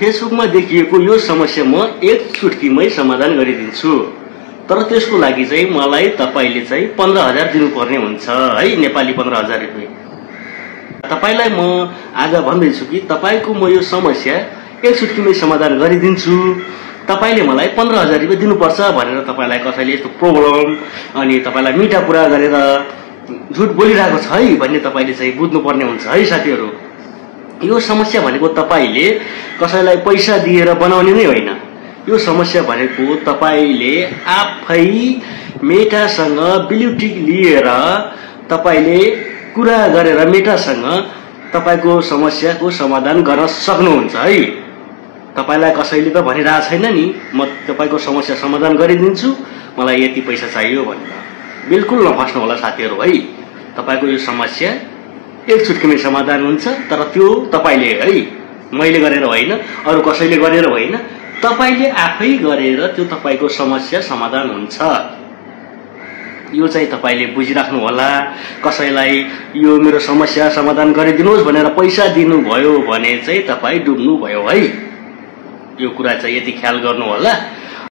फेसबुकमा देखिएको यो समस्या म एक चुटकीमै समाधान गरिदिन्छु, तर त्यसको लागि चाहिँ मलाई तपाईले चाहिँ 15,000 दिनुपर्ने हुन्छ है, नेपाली 15,000 रुपैयाँ। तपाईलाई म आज भन्दैछु कि तपाईको म यो समस्या एक चुटकीमै समाधान गरिदिन्छु, तपाईले मलाई 15,000 रुपैयाँ दिनुपर्छ भनेर तपाईलाई कसैले यस्तो प्रब्लम अनि तपाईलाई मिठा कुरा गरेर झुट बोलिरहेको छ है भन्ने तपाईले चाहिँ बुझ्नुपर्ने हुन्छ है साथीहरु। यो समस्या भनेको तपाईले कसैलाई पैसा दिएर बनाउने नै होइन। यो समस्या भनेको तपाईले आफै मेटासँग ब्लुटिक लिएर तपाईले कुरा गरेर मेटासँग तपाईको समस्याको समाधान गर्न सक्नुहुन्छ है। तपाईलाई कसैले त भनिरहेको छैन नि म तपाईको समस्या समाधान गरिदिन्छु, मलाई यति पैसा चाहियो भनेर। बिल्कुल नफस्नु होला साथीहरु है। तपाईको यो समस्या एक चुटकीमै समाधान हुन्छ, तर त्यो तपाईले है, मैले गरेर होइन, अरु कसैले गरेर होइन, तपाईले आफै गरेर त्यो तपाईको समस्या समाधान हुन्छ। यो चाहिँ तपाईले बुझिराख्नु होला। कसैलाई यो मेरो समस्या समाधान गरिदिनुहोस् भनेर पैसा दिनुभयो भने चाहिँ तपाई डुब्नु भयो है। यो कुरा चाहिँ यति ख्याल गर्नु होला।